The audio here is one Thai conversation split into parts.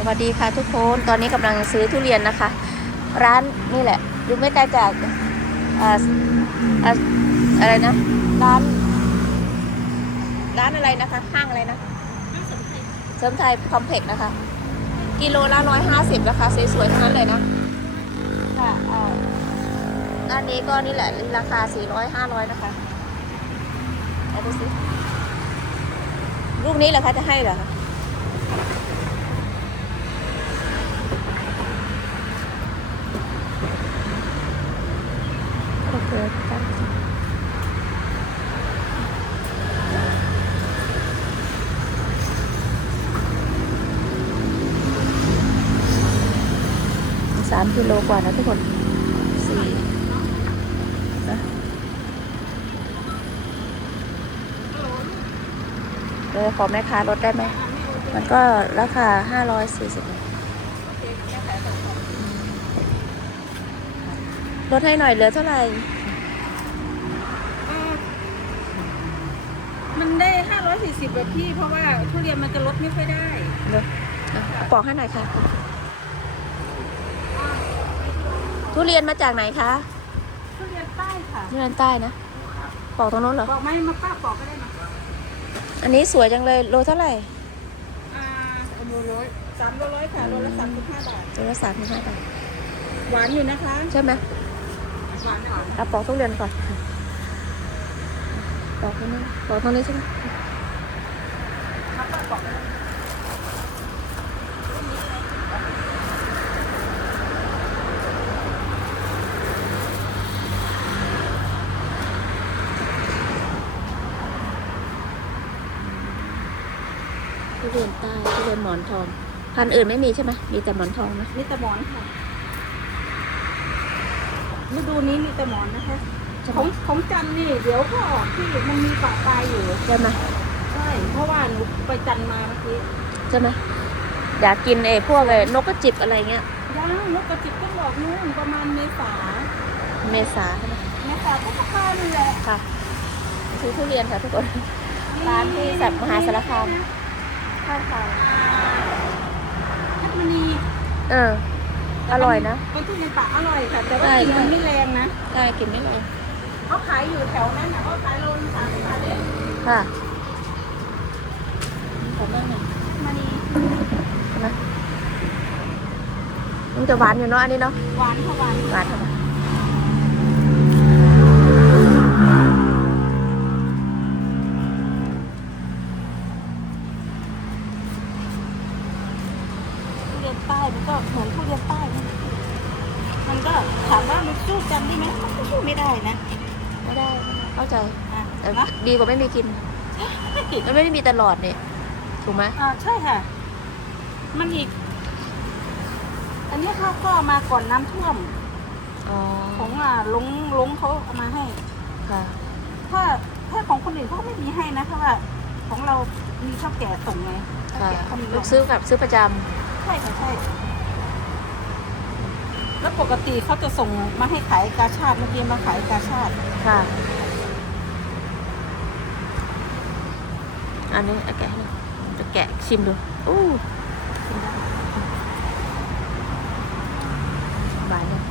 สวัสดีค่ะทุกคน ตอนนี้กำลังซื้อทุเรียนนะคะ ร้านนี่แหละอยู่ไม่ไกลจากอาอาอะไรนะ ร้าน ร้านอะไรนะคะ ห้างอะไรนะเสริมไทยคอมเพล็กซ์นะคะ กิโลละร้อยห้าสิบราคาสวยๆทั้งนั้นเลยนะค่ะเอ่อด้านนี้ก็นี่แหละราคาสี่ร้อยห้าร้อยนะคะเอาดูสิลูกนี้เหรอคะจะให้เหรอคะ โอเคครับ สามกิโลกว่านะทุกคนสี่นะเออขอแม่ค้าลดได้ไหม มันก็ราคาห้าร้อยสี่สิบลดให้หน่อยเหลือเท่าไหร่ มันได้540แบบพี่ เพราะว่าทุเรียนมันจะลดไม่ค่อยได้เดี๋ยวเอาปอกให้หน่อยค่ะ ทุเรียนมาจากไหนคะทุเรียนใต้ค่ะทุเรียนใต้นะปอกตรงโน้นเหรอบอกไหมมาป้าบอกก็ได้มาอันนี้สวยจังเลยโลเท่าไหร่อ่าโลร้อยสามโลร้อยค่ะโลละสามสิบห้าบาทโลละสามสิบห้าบาทหวานอยู่นะคะใช่ไหมหวานหวานเอาปอกทุเรียนก่อนปอกตรงนี้ปอกตรงนี้ใช่ไหมมาป้าบอกก็ได้ทุเรียนใต้ ทุเรียนหมอนทอง พันธุ์อื่นไม่มีใช่ไหมมีแต่หมอนทองนะมีแต่หมอนค่ะฤดูนี้มีแต่หมอนนะคะของของจันทร์นี่เดี๋ยวก็ออกที่มันมีปะปลายอยู่ใช่ไหมใช่เพราะว่าหนูไปจันทร์มาเมื่อกี้ใช่ไหมอยากกินไอ้พวกไอ้นกกระจิบอะไรเงี้ยยังนกกระจิบก็บอกนู่นประมาณเมษาเมษาใช่ไหมเมษาก็ประมาณนี่แหละค่ะซื้อทุเรียนค่ะทุกคนร้านที่สัตว์มหาสารคาม ข้างทางพัทมณีเออ อร่อยนะเป็นทุเรียนป่าอร่อยค่ะ แต่ว่าใช่กลินมันไม่แรงนะได้กินไม่เลยเขาขายอยู่แถวนั้นนะเขาขายโลละสามสิบบาทเองค่ะขอบ้างหน่อยมณีนะมันจะหวานอยู่เนาะอันนี้เนาะหวานค่ะหวานหวานทำไมทุ ดีกว่าไม่มีกิน มันไม่ได้มีตลอดเนี่ยถูกไหมอ่าใช่ค่ะ มันอีก อันนี้เขาก็มาก่อนน้ำท่วม อ๋อของอ่าลงลงเขาเอามาให้ ค่ะ ถ้าถ้าของคนอื่นเขาก็ไม่มีให้นะเพราะว่า ของเรามีข้าวแก่ส่งไงข้าวค่ะแก่เขามีลูกซื้อแบบซื้อประจใช่ค่ะใช่ แล้วปกติเขาจะส่งมาให้ขายกาชาติเมื่อกี้มาขายกาชาติำค่ะ อันนี้แกะให้จะแกะชิมดูอู้ชิมได้หวานเนี่ย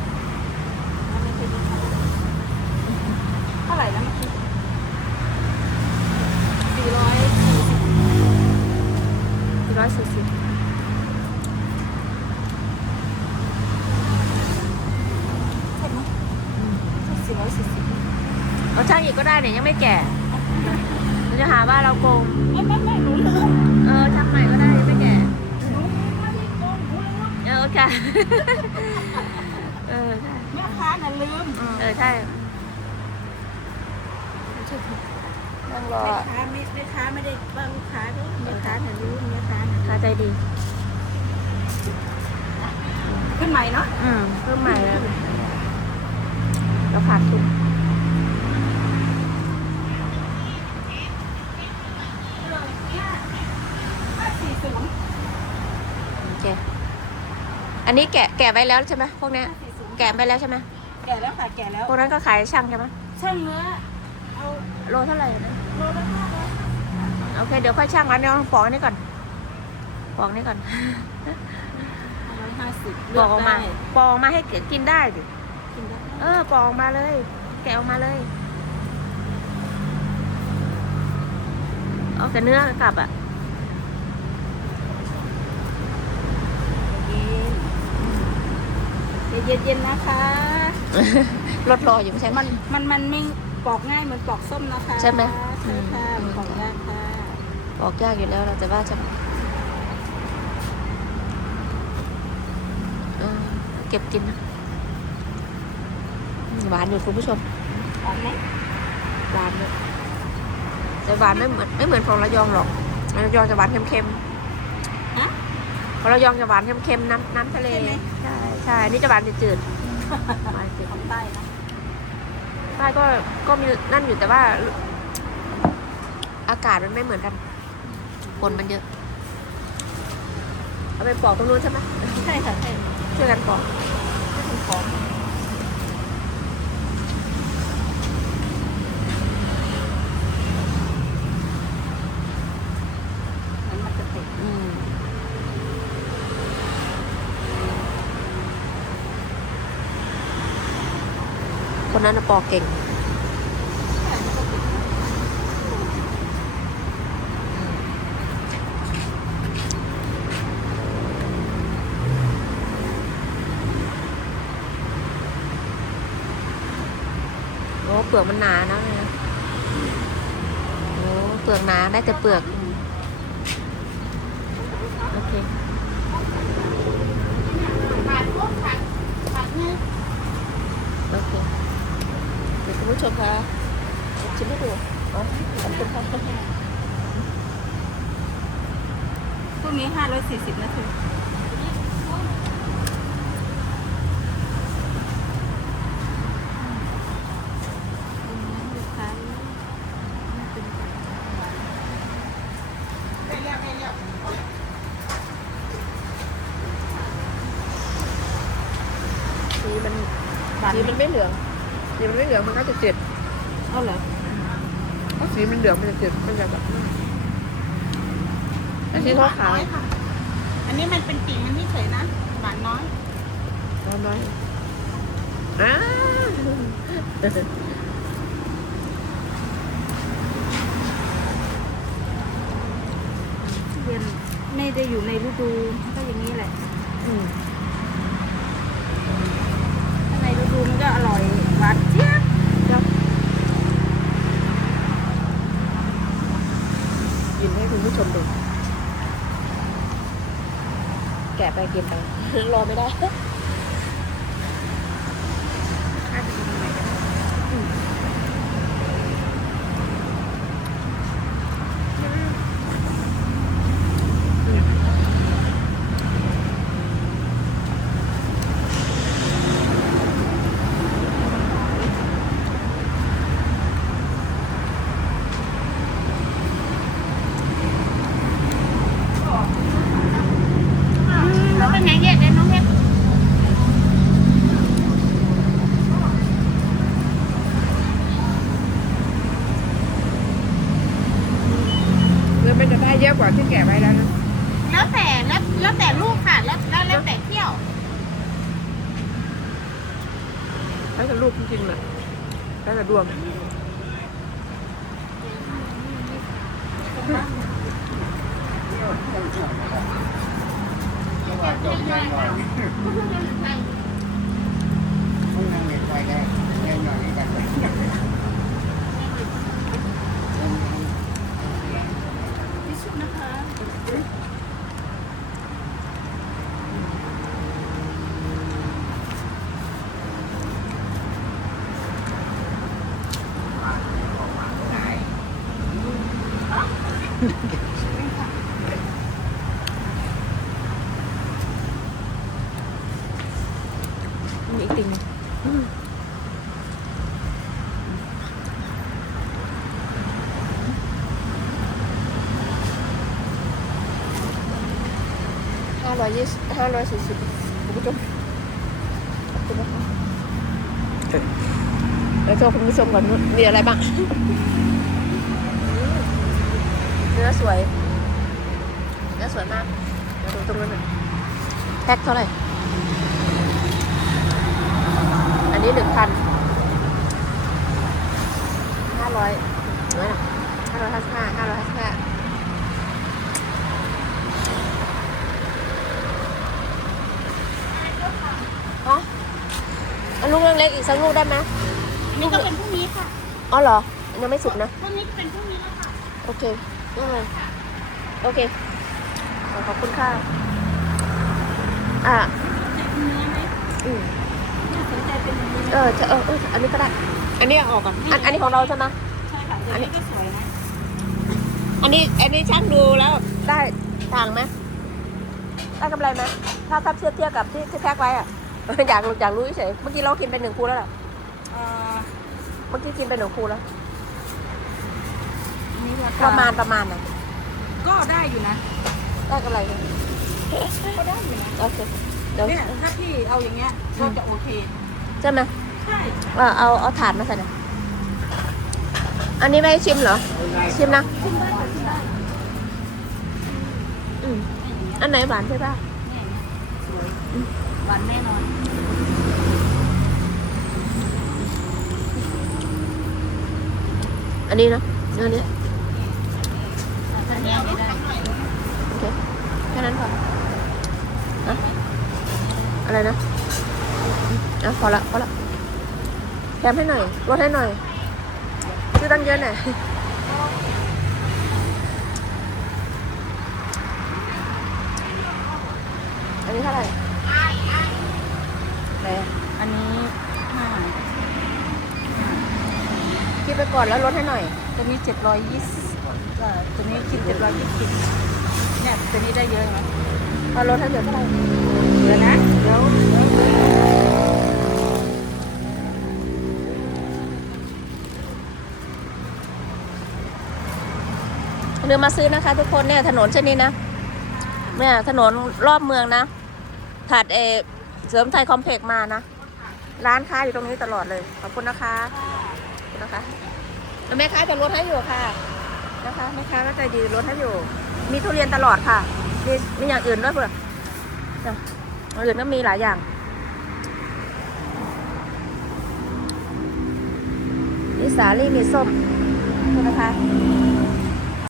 เท่าไหร่นะเมื่อกี้สี่ร้อยสี่สิบสี่ร้อยสี่สิบใช่ไหมสี่ร้อยสี่สิบเอาช่างอีกก็ได้เนี่ยยังไม่แก่เราจะหาว่าเราโกง ลืมเออค่ะ เออใช่แม่ค้าน่ะลืมเออใช่นั่งรอแม่ค้าไม่แม่ค้าไม่ได้ว่าลูกค้าด้วยแม่ค้าน่ะลืมแม่ค้าน่ะค้าใจดี ขึ้นใหม่เนาะอืมเพิ่มใหม่แล้วเราขาดทุนสี่ศูนย์โอเค อันนี้แกะแกะไว้แล้วใช่ไหมพวกเนี้ยสี่ศูนย์แกะไปแล้วใช่ไหมแก่แล้วค่ะแก่แล้วพวกนั้นก็ขายช่างใช่ไหมช่างเนื้อเอาโลเท่าไหร่นะโลละห้าร้อยโอเคเดี๋ยวค่อยช่างแล้วเดี๋ยวลองปอกอันนี้ก่อนปอกอันนี้ก่อนอร้อยห้าสิบปอกออกมาปอกออกมาให้เกิดกินได้ดิกินได้เออปอกออกมาเลย แกะออกมาเลยเอาแต่เนื้อกลับอะ เย็นเย็นเย็นๆนะคะ รถรออยู่ไม่ใช่มันมันมันไม่ปอกง่ายเหมือนปอกส้มนะคะใช่ไหมใช่ค่ะอืมปอกยากค่ะปอกยากอยู่แล้วเราจะว่าจะเออเก็บกินนะหวานอยู่คุณผู้ชมออกไหมหวานเลยแต่หวานไม่เหมือนไม่เหมือนของระยองหรอกระยองจะหวานเค็มฮะๆของระยองจะหวานเค็มๆน้ำน้ำทะเลใช่ไหม ใช่ใช่ นี่จะหวานจืดๆหวานจืดของใต้นะใต้ก็ก็มีนั่นอยู่แต่ว่า อากาศมันไม่เหมือนกันฝนมันเยอะ เอาไปปอกตรงนู้นใช่ไหมใช่ค่ะใช่ช่วยกันปอกของมันมันจะติด อืม คนนั้นปอกเก่ง โอ้เปลือกมันหนานะเนี่ยโอ้เปลือกหนาได้แต่เปลือก โอเค โอเคเดี๋ยวคุณผู้ชมคะชิมให้ดูอ๋อขอบคุณค่ะ พวกนี้ ห้าร้อยสี่สิบนะเธอลูกค้าน่าเป็นใจสีมันหวานสีมันไม่เหลืองสีมันไม่เหลืองมันก็จะจืดเอาเหรอถ้าสีมันเหลืองมันจะจืดมันจะแบบ อันนี้เขาขาวน้อยค่ะ อันนี้มันเป็นปีมันไม่เฉยนะ หวานน้อยน้อยน้อยอ่าเรียนไม่ได้อยู่ในฤดูก็อย่างนี้แหละอืมถ้าในฤดูมันก็อร่อยหวานเจี๊ยบแล้วกินให้คุณผู้ชมดู แกะไปกินไปรอไม่ได้ ถ้าจะกินอะไรก็ได้ แล้วเป็นไงเนี่ยเดนน้องเพชร เนื้อมันจะได้เยอะกว่าที่แกะไว้แล้วนะ แล้วแต่แล้วแล้วแต่ลูกค่ะ แล้วแล้วแล้วแต่เที่ยว แลูกจริงๆเลยแล้แต่ดวงที่สุดนะคะ มีอีกติ่งห้าร้อยยี่สิบห้าร้อยสี่สิบคุณผู้ชมขอบคุณนะคะแล้วโชว์คุณผู้ชมก่อนว่ามีอะไรบ้างเนื้อสวยเนื้อสวยมากเดี๋ยวดูตรงนั้นหน่อยแพ็คเท่าไหร่ อั นนี้หนึ่งพันห้าร้อยน้อยหน่อยห้าร้อยห้าสิบห้าห้าร้อยห้าสิบห้าฮะอันลูกเล็กๆอีกสักลูกได้ไหมนี่ก็เป็นพรุ่งนี้ค่ะ อ๋อเหรอยังไม่สุกนะพรุ่งนี้ก็เป็นพรุ่งนี้แล้วค่ะ โอเคได้เลยโอเค ขอบคุณค่ะ อะสนใจเป็นเนื้อไหมอืม เนี่ยสนใจเป็นเนื้อเออจะเออเอออันนี้ก็ได้ อันนี้เอาออกก่อนอันอันนี้ของเราใช่ไหมใช่ค่ะเดี๋ยวนี้ก็สวยนะ อันนี้อันนี้ช่างดูแล้วได้ต่างไหมได้กำไรไหมถ้าถ้าเทียบเทียบกับที่ที่แพ็คไว้อะอยากรู้อยากรู้เฉยเมื่อกี้เรากินไปหนึ่งคูแล้วเหรอเอ่อเมื่อกี้กินไปหนึ่งคูแล้วอันนี้ราปคาระมาณประมาณไหนก็ได้อยู่นะ ได้กำไรไหมก็ได้อยู่นะโอเคเดี๋ยวเนี่ยถ้าพี่เอาอย่างเงี้ยก็จะโอเค ใช่ไหมใช่เอาเอาเอาถาดมาใส่หน่อยอันนี้ไม่ให้ชิมเหรอ ชิมนะชิมได้ค่ะชิมได้อืมเนี่ยอย่างเงี้ยอันไหนหวานใช่ป่ะเนี่ยอย่างเงี้ยสวยหวานแน่นอนอันนี้นะอันนี้อันนี้ไม่ได้โอเคแค่นั้นพออะอะไรนะ อะพอละพอละแถมให้หน่อยลดให้หน่อยซื้อตั้งเยอะหน่อยอันนี้เท่าไหร่ไหนอะอันนี้ห้าคิดไปก่อนแล้วลดให้หน่อย ตัวนี้เจ็ดร้อยยี่สิบตัวนี้คิดเจ็ดร้อยยี่สิบเนี่ยตัวนี้ได้เยอะไหมพอลดให้เหลือเท่าไหร่เหลือนะเดี๋ยว เรือมาซื้อนะคะ ทุกคนเนี่ยถนนเช่นนี้นะเนี่ยถนนรอบเมืองนะถัดเอเสริมไทยคอมเพล็กซ์มานะร้านค้าอยู่ตรงนี้ตลอดเลยขอบคุณนะคะขอบคุณนะคะแม่ค้าจะลดให้อยู่ค่ะนะคะแม่ค้าก็ใจดีลดให้อยู่ มีทุเรียนตลอดค่ะ มีมีอย่างอื่นด้วยเปล่าอย่างอื่นก็มีหลายอย่างมีสาลี่มีส้มขอบคุณนะคะ